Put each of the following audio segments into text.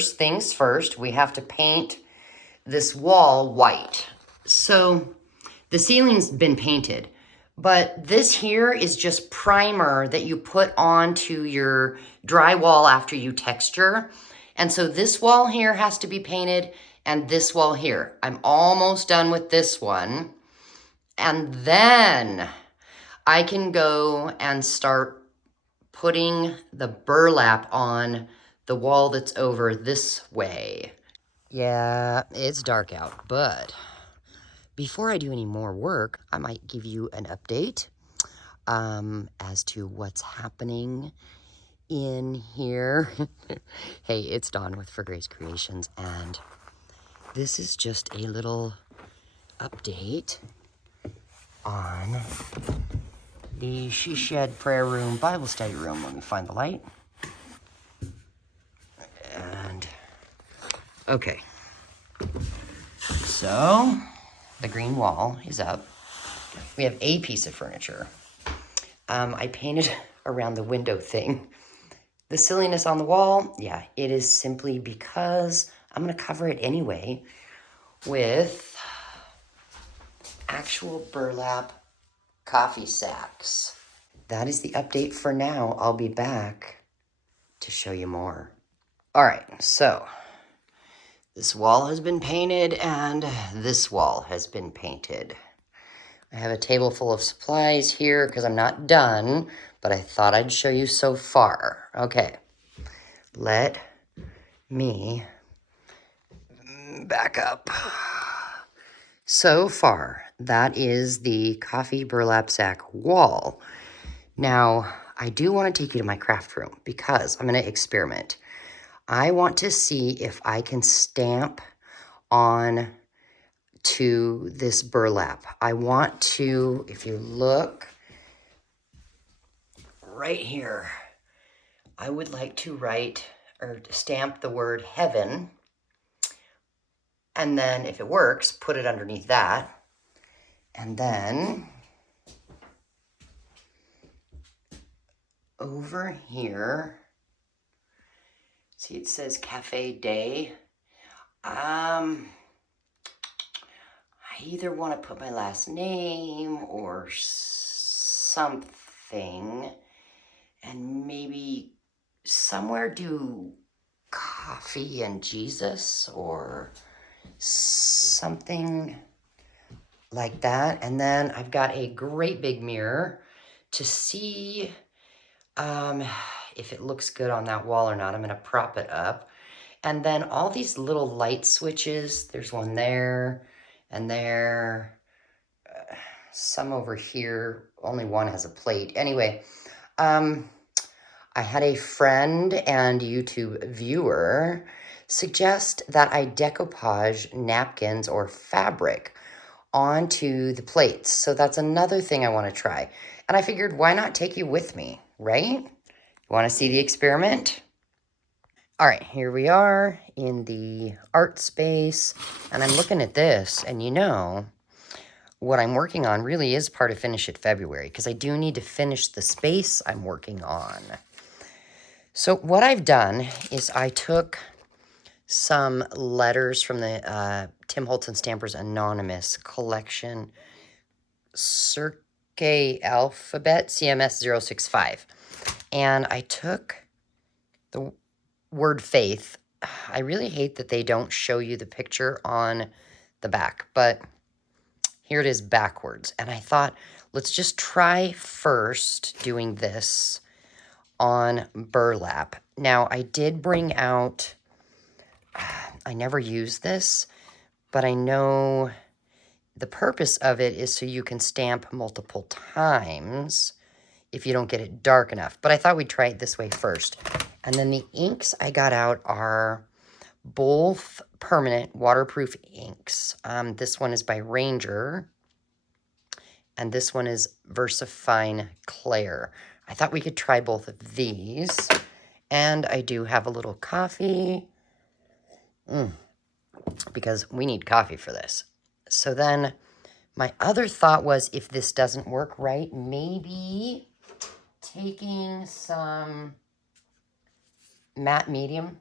first things first, we have to paint this wall white. So the ceiling's been painted, but this here is just primer that you put onto your drywall after you texture. And so this wall here has to be painted, and this wall here. I'm almost done with this one. And then I can go and start putting the burlap on the wall that's over this way. Yeah, it's dark out, but before I do any more work, I might give you an update as to what's happening in here. Hey, it's Dawn with For Grace Creations, and this is just a little update on the She Shed Prayer Room Bible Study Room. Let me find the light. And, okay. So, the green wall is up. We have a piece of furniture. I painted around the window thing. The silliness on the wall, yeah, it is simply because I'm going to cover it anyway with actual burlap coffee sacks. That is the update for now. I'll be back to show you more. All right, so this wall has been painted and this wall has been painted. I have a table full of supplies here because I'm not done, but I thought I'd show you so far. Okay, let me back up. So far, that is the coffee burlap sack wall. Now, I do want to take you to my craft room because I'm going to experiment. I want to see if I can stamp on to this burlap. I want to, if you look right here, I would like to write or stamp the word heaven, and then if it works, put it underneath that, and then over here, see it says Cafe Day. I either want to put my last name or something, and maybe somewhere do coffee and Jesus or something like that. And then I've got a great big mirror to see if it looks good on that wall or not. I'm going to prop it up. And then all these little light switches, there's one there and there, some over here, only one has a plate. Anyway, I had a friend and YouTube viewer suggest that I decoupage napkins or fabric onto the plates. So that's another thing I want to try. And I figured, why not take you with me, right? You want to see the experiment? All right, here we are in the art space, and I'm looking at this, and you know, what I'm working on really is part of Finish It February, because I do need to finish the space I'm working on. So what I've done is I took some letters from the Tim Holtz and Stampers Anonymous collection, Cirque Alphabet CMS 065, and I took the word faith. I really hate that they don't show you the picture on the back, but here it is backwards. And I thought, let's just try first doing this on burlap. Now, I did bring out, I never use this, but I know the purpose of it is so you can stamp multiple times if you don't get it dark enough. But I thought we'd try it this way first. And then the inks I got out are both permanent waterproof inks. This one is by Ranger, and this one is VersaFine Claire. I thought we could try both of these. And I do have a little coffee, because we need coffee for this. So then my other thought was, if this doesn't work right, maybe taking some matte medium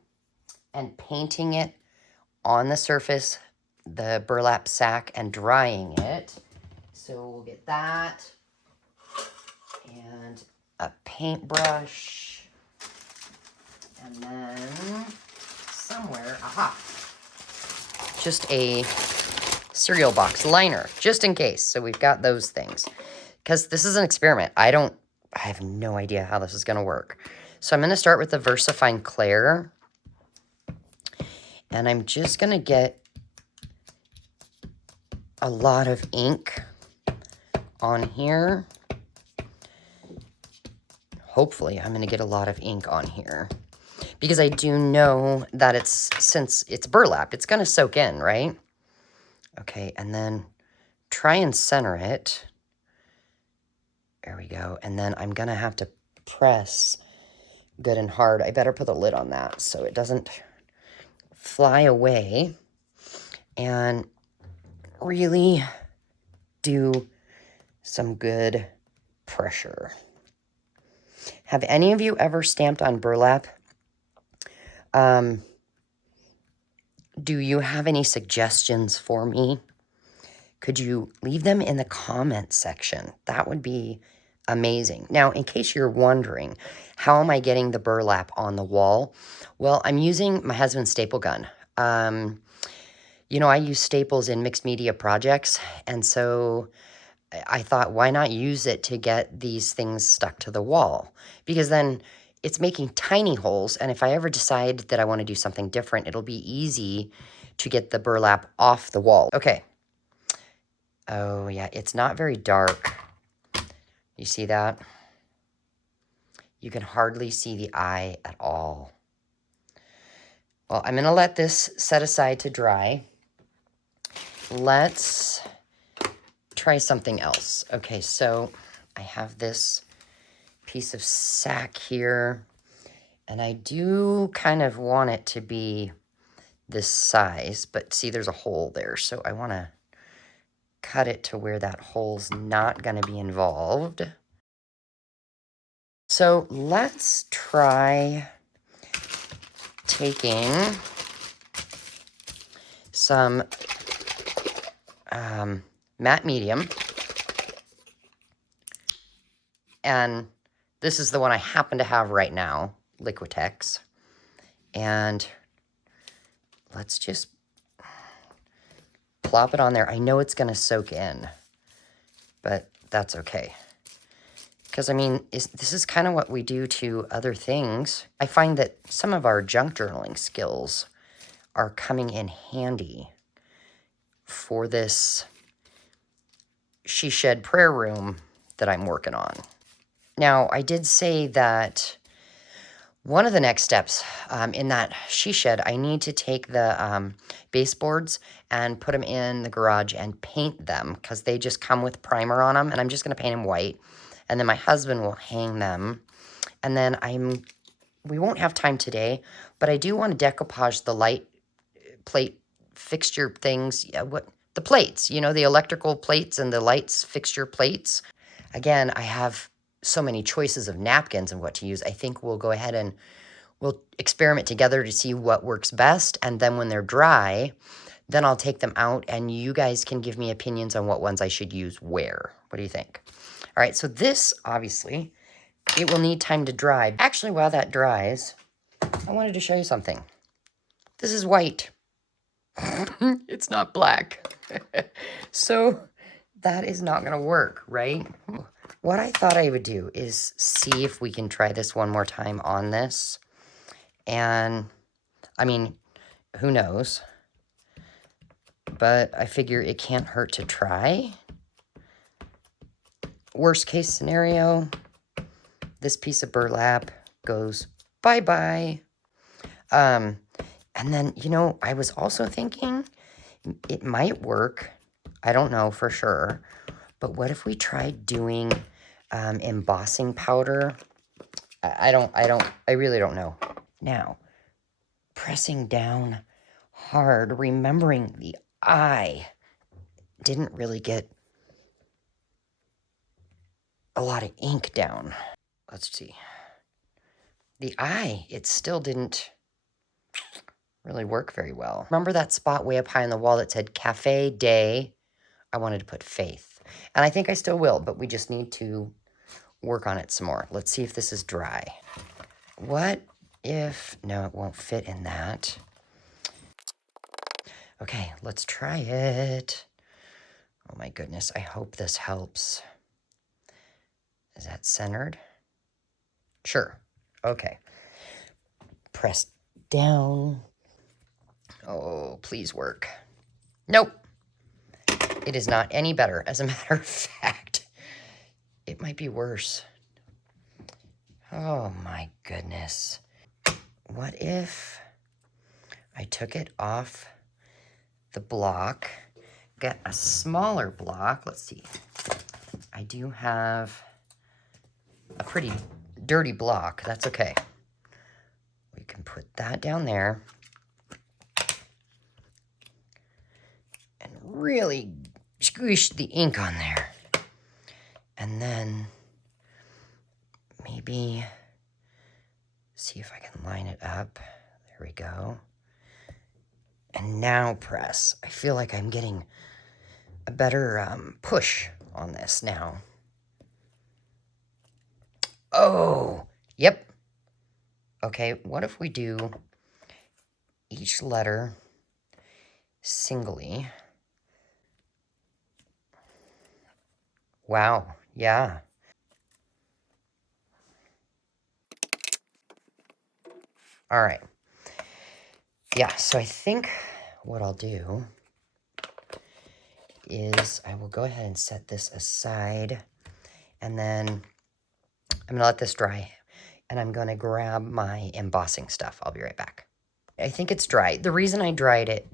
and painting it on the surface, the burlap sack, and drying it. So we'll get that and a paintbrush, and then somewhere, aha, just a cereal box liner, just in case. So we've got those things, because this is an experiment. I have no idea how this is going to work. So I'm going to start with the VersaFine Clair, and I'm just going to get a lot of ink on here. Hopefully I'm going to get a lot of ink on here, because I do know that since it's burlap, it's going to soak in, right? Okay, and then try and center it. There we go. And then I'm going to have to press good and hard. I better put a lid on that so it doesn't fly away, and really do some good pressure. Have any of you ever stamped on burlap? Do you have any suggestions for me? Could you leave them in the comment section? That would be amazing. Now, in case you're wondering, how am I getting the burlap on the wall? Well, I'm using my husband's staple gun. You know, I use staples in mixed media projects, and so I thought, why not use it to get these things stuck to the wall? Because then it's making tiny holes, and if I ever decide that I want to do something different, it'll be easy to get the burlap off the wall. Okay. Oh, yeah, it's not very dark. You see that? You can hardly see the eye at all. Well, I'm going to let this set aside to dry. Let's try something else. Okay, so I have this piece of sack here, and I do kind of want it to be this size, but see, there's a hole there, so I want to cut it to where that hole's not going to be involved. So let's try taking some matte medium, and this is the one I happen to have right now, Liquitex, and let's just plop it on there. I know it's going to soak in, but that's okay. Because, I mean, this is kind of what we do to other things. I find that some of our junk journaling skills are coming in handy for this She Shed prayer room that I'm working on. Now, I did say that one of the next steps in that She Shed, I need to take the baseboards and put them in the garage and paint them, because they just come with primer on them, and I'm just going to paint them white. And then my husband will hang them. And then we won't have time today, but I do want to decoupage the light plate fixture things. The plates, you know, the electrical plates and the lights fixture plates. Again, I have so many choices of napkins and what to use. I think we'll go ahead and we'll experiment together to see what works best. And then when they're dry, then I'll take them out and you guys can give me opinions on what ones I should use where. What do you think? All right, so this, obviously, it will need time to dry. Actually, while that dries, I wanted to show you something. This is white. It's not black. So that is not going to work, right? What I thought I would do is see if we can try this one more time on this. And, I mean, who knows? But I figure it can't hurt to try. Worst case scenario, this piece of burlap goes bye-bye. And then, you know, I was also thinking it might work. I don't know for sure. But what if we tried doing embossing powder? I really don't know. Now, pressing down hard, remembering the eye didn't really get a lot of ink down. Let's see. The eye, it still didn't really work very well. Remember that spot way up high on the wall that said Cafe Day? I wanted to put Faith. And I think I still will, but we just need to work on it some more. Let's see if this is dry. What if... No, it won't fit in that. Okay, let's try it. Oh my goodness, I hope this helps. Is that centered? Sure. Okay. Press down. Oh, please work. Nope. It is not any better. As a matter of fact, it might be worse. Oh my goodness. What if I took it off the block, got a smaller block? Let's see. I do have a pretty dirty block. That's okay. We can put that down there and really squish the ink on there. And then maybe see if I can line it up. There we go. And now press. I feel like I'm getting a better push on this now. Oh, yep. Okay, what if we do each letter singly? Wow, yeah. All right. Yeah, so I think what I'll do is I will go ahead and set this aside, and then I'm going to let this dry, and I'm going to grab my embossing stuff. I'll be right back. I think it's dry. The reason I dried it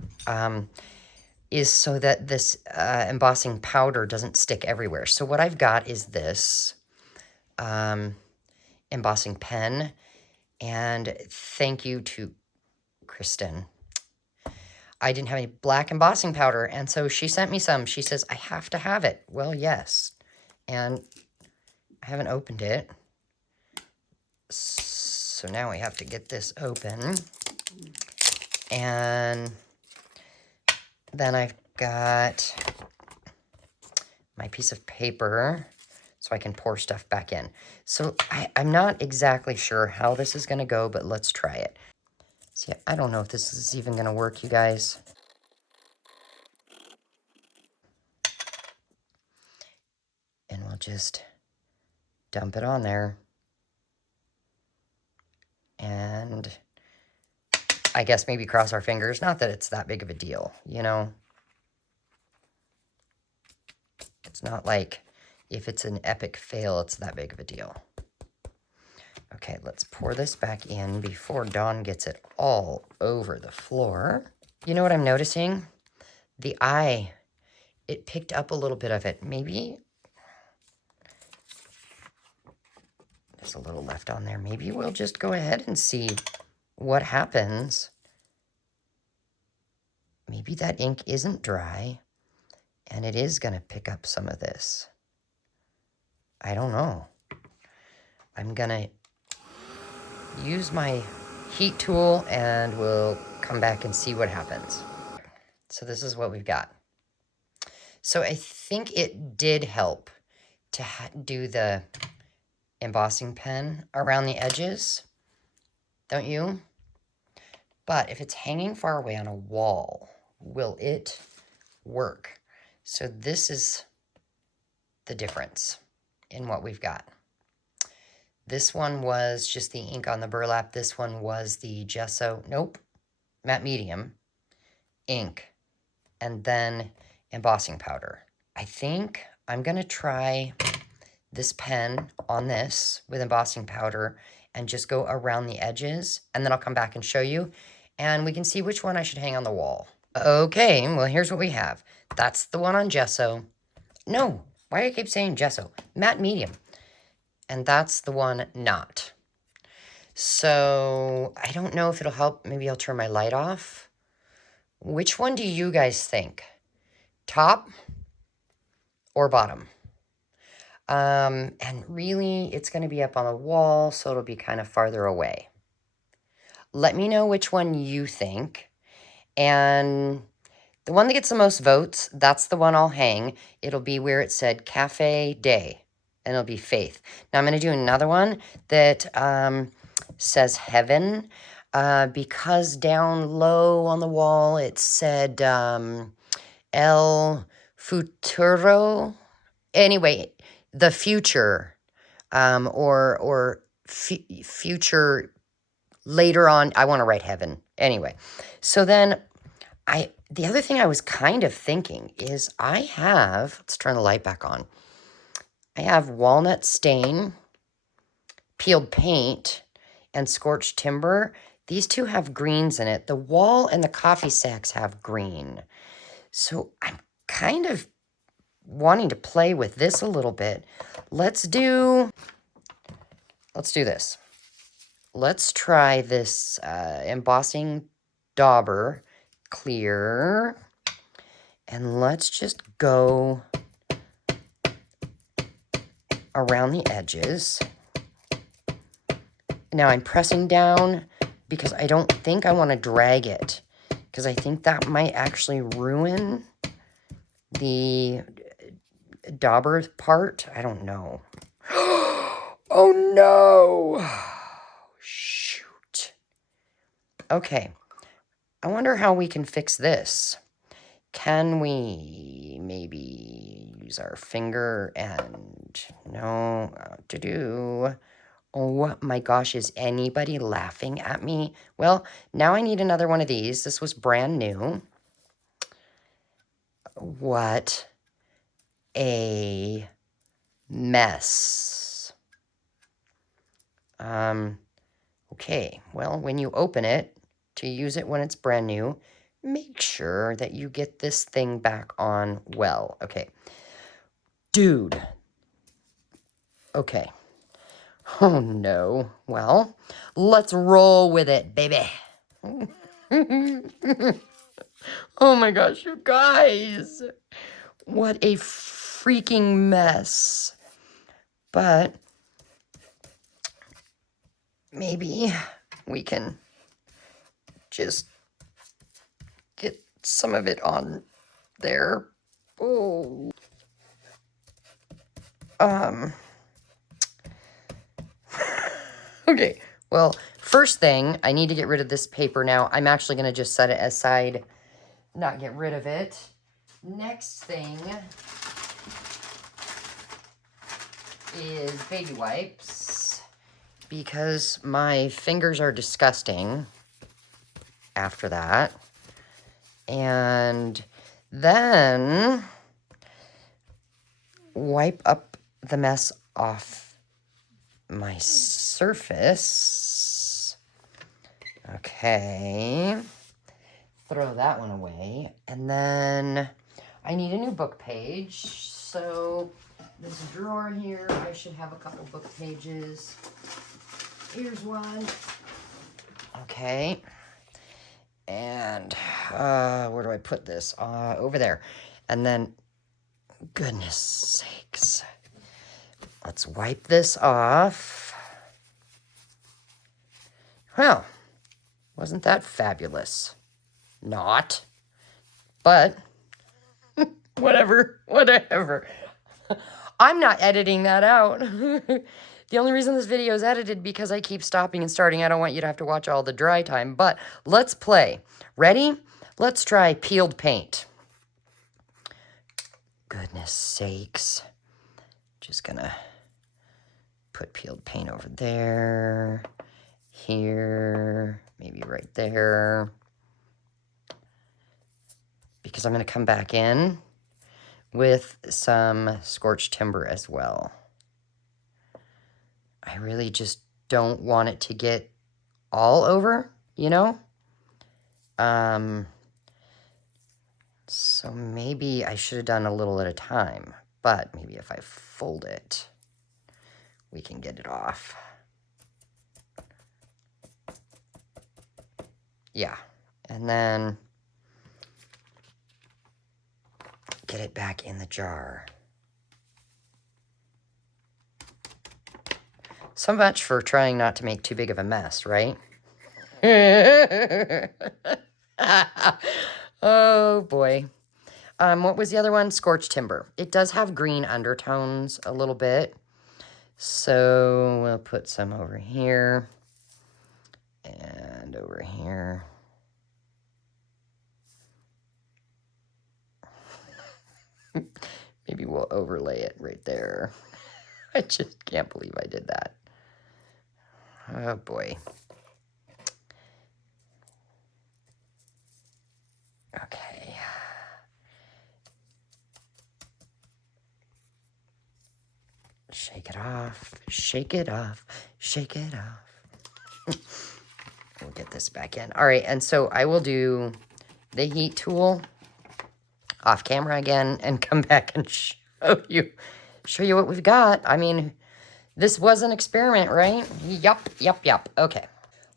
is so that this embossing powder doesn't stick everywhere. So what I've got is this embossing pen, and thank you to Kristen. I didn't have any black embossing powder, and so she sent me some. She says, I have to have it. Well, yes. And I haven't opened it. So now we have to get this open. And then I've got my piece of paper so I can pour stuff back in. So I'm not exactly sure how this is going to go, but let's try it. See, I don't know if this is even going to work, you guys. And we'll just dump it on there. And I guess maybe cross our fingers. Not that it's that big of a deal, you know? It's not like if it's an epic fail, it's that big of a deal. Okay, let's pour this back in before Dawn gets it all over the floor. You know what I'm noticing? The eye, it picked up a little bit of it. Maybe there's a little left on there. Maybe we'll just go ahead and see what happens. Maybe that ink isn't dry and it is going to pick up some of this. I don't know. I'm going to use my heat tool and we'll come back and see what happens. So this is what we've got. So I think it did help to do the embossing pen around the edges, don't you? But if it's hanging far away on a wall, will it work? So this is the difference in what we've got. This one was just the ink on the burlap. This one was the gesso, nope, matte medium ink, and then embossing powder. I think I'm gonna try this pen on this with embossing powder and just go around the edges, and then I'll come back and show you, and we can see which one I should hang on the wall. Okay, well, here's what we have. That's the one on gesso. No, why do I keep saying gesso? Matte medium. And that's the one not. So I don't know if it'll help. Maybe I'll turn my light off. Which one do you guys think? Top or bottom? And really, it's going to be up on the wall, so it'll be kind of farther away. Let me know which one you think. And the one that gets the most votes, that's the one I'll hang. It'll be where it said Cafe Day, and it'll be Faith. Now I'm going to do another one that says Heaven, because down low on the wall it said El Futuro. Anyway, the future, or future later on. I want to write heaven. Anyway, so then the other thing I was kind of thinking is let's turn the light back on. I have walnut stain, peeled paint, and scorched timber. These two have greens in it. The wall and the coffee sacks have green. So I'm kind of wanting to play with this a little bit. Let's do this. Let's try this embossing dauber clear, and let's just go around the edges. Now I'm pressing down because I don't think I want to drag it, because I think that might actually ruin the dauber part. I don't know. Oh no! Shoot. Okay. I wonder how we can fix this. Can we maybe use our finger and... No. Oh my gosh, is anybody laughing at me? Well, now I need another one of these. This was brand new. What a mess. Okay, well, when you open it, to use it when it's brand new, make sure that you get this thing back on well. Okay. Dude. Okay. Oh, no. Well, let's roll with it, baby. Oh, my gosh, you guys. What a freaking mess. But maybe we can just get some of it on there. Oh. Okay, well, first thing, I need to get rid of this paper now. I'm actually going to just set it aside, not get rid of it. Next thing is baby wipes, because my fingers are disgusting after that. And then wipe up the mess off my surface. Okay. Throw that one away. And then I need a new book page. So this drawer here, I should have a couple book pages. Here's one. Okay. And where do I put this? Over there. And then, goodness sakes, let's wipe this off. Well, wasn't that fabulous? Not. But, whatever. I'm not editing that out. The only reason this video is edited because I keep stopping and starting. I don't want you to have to watch all the dry time, but let's play. Ready? Let's try peeled paint. Goodness sakes. Just gonna put peeled paint over there, here, maybe right there. Because I'm gonna come back in with some scorched timber as well. I really just don't want it to get all over, you know? So maybe I should have done a little at a time, but maybe if I fold it, we can get it off. Yeah, and then get it back in the jar. So much for trying not to make too big of a mess, right? Oh boy. What was the other one? Scorched Timber. It does have green undertones a little bit. So we'll put some over here and over here. Maybe we'll overlay it right there. I just can't believe I did that. Oh boy. Okay. Shake it off, shake it off, shake it off. We'll get this back in. All right, and so I will do the heat tool off camera again and come back and show you what we've got. I mean, this was an experiment, right? Yup. Okay.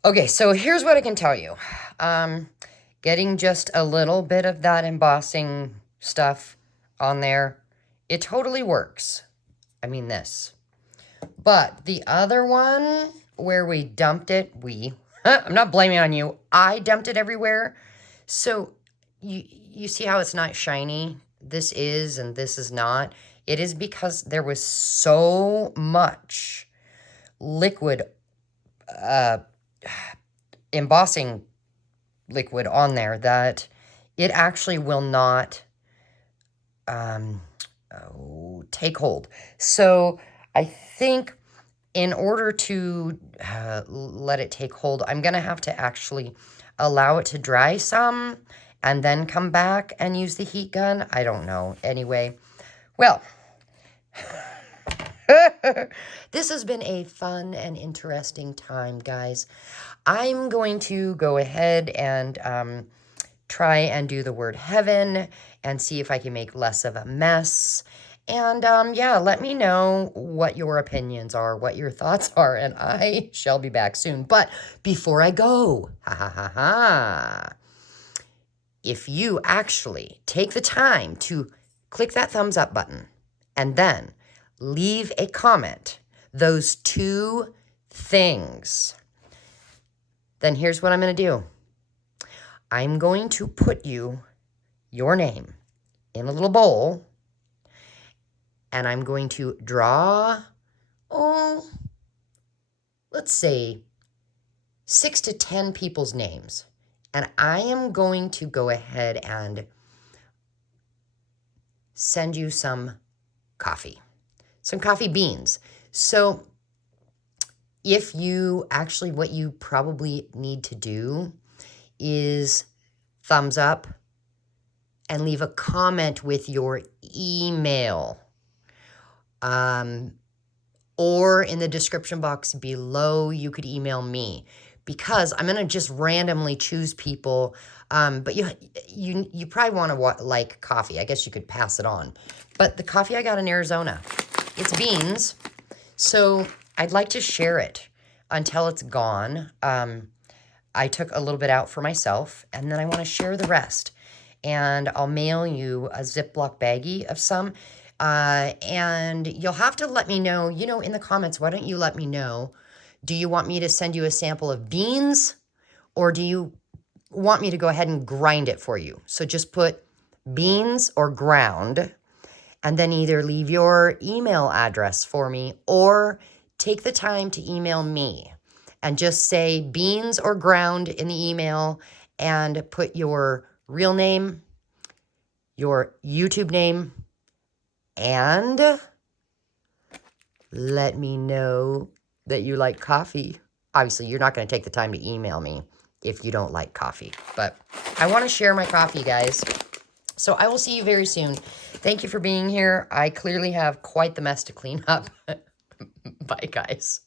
Okay, so here's what I can tell you. Getting just a little bit of that embossing stuff on there, it totally works. I mean this. But the other one where we dumped it, I'm not blaming on you. I dumped it everywhere. So you see how it's not shiny? This is and this is not. It is because there was so much liquid, embossing liquid on there that it actually will not take hold. So I think in order to let it take hold, I'm going to have to actually allow it to dry some and then come back and use the heat gun. I don't know. Anyway, well, this has been a fun and interesting time, guys. I'm going to go ahead and try and do the word heaven and see if I can make less of a mess. And yeah, let me know what your opinions are, what your thoughts are, and I shall be back soon. But before I go, if you actually take the time to click that thumbs up button and then leave a comment, those two things, then here's what I'm going to do. I'm going to put your name in a little bowl, and I'm going to draw, let's say 6 to 10 people's names. And I am going to go ahead and send you some coffee beans. So if you actually, what you probably need to do is thumbs up and leave a comment with your email. Or in the description box below, you could email me, because I'm going to just randomly choose people. But you probably want to like coffee. I guess you could pass it on. But the coffee I got in Arizona, it's beans. So I'd like to share it until it's gone. I took a little bit out for myself, and then I want to share the rest. And I'll mail you a Ziploc baggie of some. And you'll have to let me know, in the comments, why don't you let me know, do you want me to send you a sample of beans, or do you want me to go ahead and grind it for you? So just put beans or ground, and then either leave your email address for me or take the time to email me and just say beans or ground in the email and put your real name, your YouTube name, and let me know that you like coffee. Obviously, you're not going to take the time to email me if you don't like coffee. But I want to share my coffee, guys. So I will see you very soon. Thank you for being here. I clearly have quite the mess to clean up. Bye, guys.